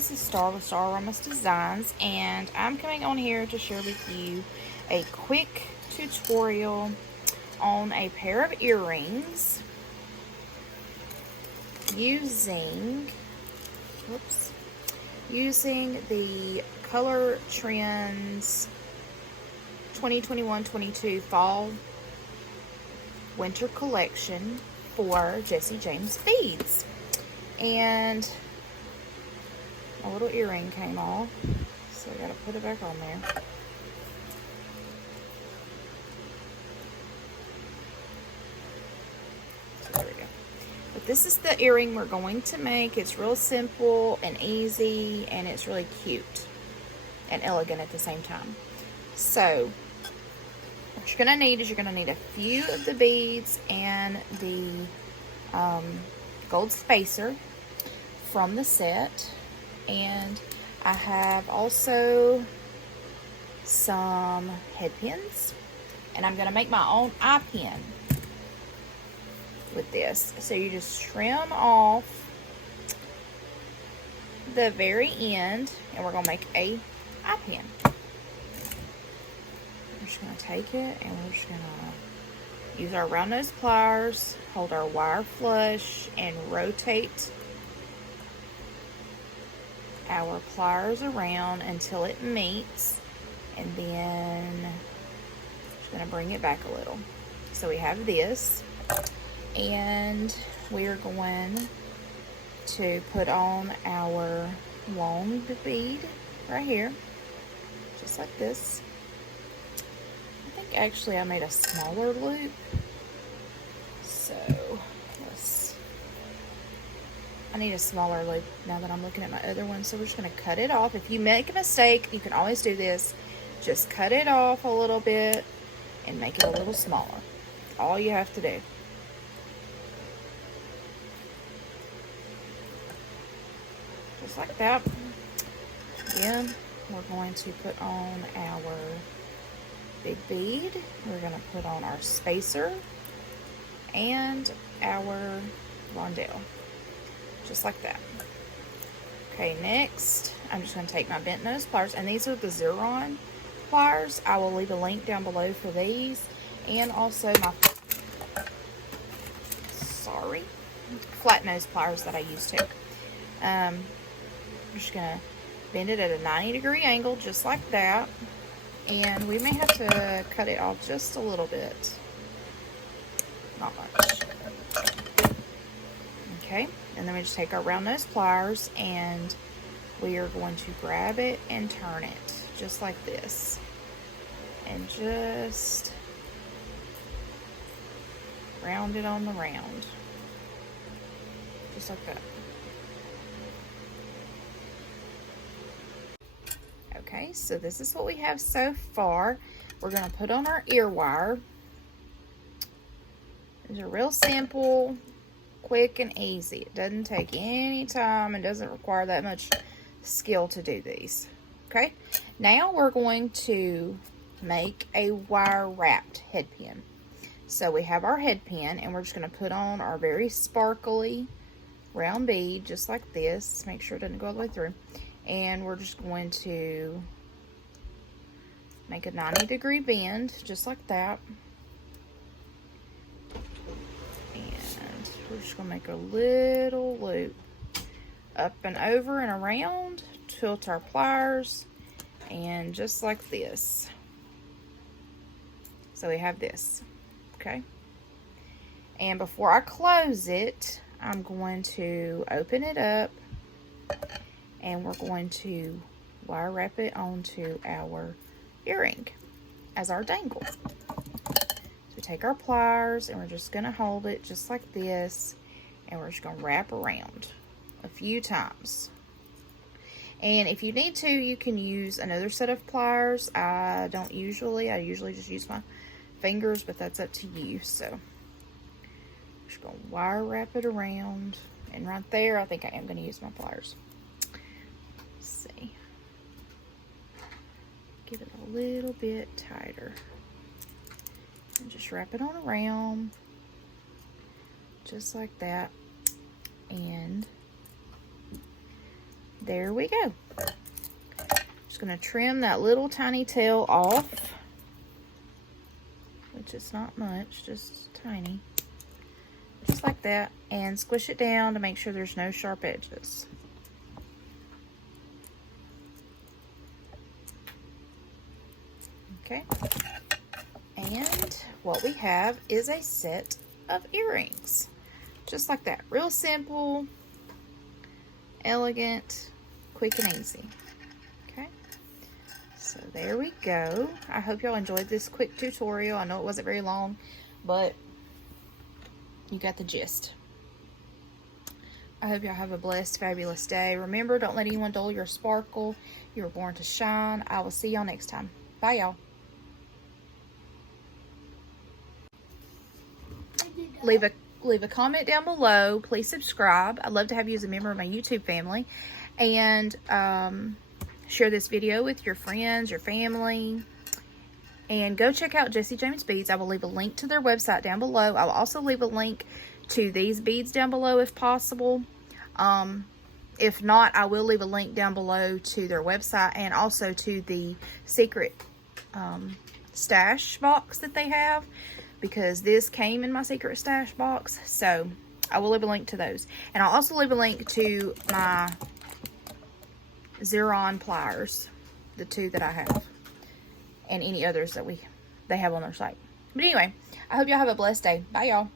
this is Star with StarOramasDesigns, and I'm coming on here to share with you a quick tutorial on a pair of earrings using the Color Trends 2021-22 Fall Winter Collection for JJB beads. And my little earring came off, so I gotta put it back on there. So there we go. But this is the earring we're going to make. It's real simple and easy, and it's really cute and elegant at the same time. So what you're gonna need is you're gonna need a few of the beads and the gold spacer from the set, and I have also some head pins, and I'm gonna make my own eye pin with this. So you just trim off the very end, and we're gonna make a eye pin. We're just gonna take it and we're just gonna use our round nose pliers, hold our wire flush, and rotate our pliers around until it meets, and then just gonna bring it back a little. So we have this, and we are going to put on our long bead right here, just like this. I think actually I made a smaller loop, so I need a smaller loop now that I'm looking at my other one. So we're just going to cut it off. If you make a mistake, you can always do this. Just cut it off a little bit and make it a little smaller. All you have to do. Just like that. Again, we're going to put on our big bead. We're going to put on our spacer and our rondelle. Just like that. Okay, next, I'm just going to take my bent nose pliers, and these are the Xuron pliers. I will leave a link down below for these, and also my flat nose pliers that I use too. I'm just going to bend it at a 90-degree angle, just like that, and we may have to cut it off just a little bit, not much. Okay, and then we just take our round nose pliers and we are going to grab it and turn it just like this, and just round it on the round, just like that. Okay, so this is what we have so far. We're going to put on our ear wire. These are real simple, quick and easy. It doesn't take any time and doesn't require that much skill to do these. Okay, now we're going to make a wire wrapped head pin. So we have our head pin, and we're just going to put on our very sparkly round bead just like this. Make sure it doesn't go all the way through, and we're just going to make a 90-degree bend just like that. We're just going to make a little loop up and over and around, tilt our pliers, and just like this. So we have this, okay? And before I close it, I'm going to open it up, and we're going to wire wrap it onto our earring as our dangle. We take our pliers, and we're just going to hold it just like this, and we're just going to wrap around a few times. And if you need to, you can use another set of pliers. I usually just use my fingers, but that's up to you. So just going to wire wrap it around, and right there I think I am going to use my pliers. Let's see, get it a little bit tighter. And just wrap it on around just like that, and there we go. Just gonna trim that little tiny tail off, which is not much, just tiny. Just like that, and squish it down to make sure there's no sharp edges. Okay, and what we have is a set of earrings. Just like that, real simple, elegant, quick and easy. Okay, so there we go. I hope y'all enjoyed this quick tutorial. I know it wasn't very long, but you got the gist. I hope y'all have a blessed, fabulous day. Remember, don't let anyone dull your sparkle. You were born to shine. I will see y'all next time. Bye, y'all. Leave a comment down below. Please subscribe. I'd love to have you as a member of my YouTube family. And share this video with your friends, your family. And go check out Jesse James Beads. I will leave a link to their website down below. I will also leave a link to these beads down below if possible. If not, I will leave a link down below to their website and also to the secret stash box that they have, because this came in my secret stash box. So I will leave a link to those. And I'll also leave a link to my Xuron pliers, the 2 that I have, and any others that they have on their site. But anyway, I hope y'all have a blessed day. Bye, y'all.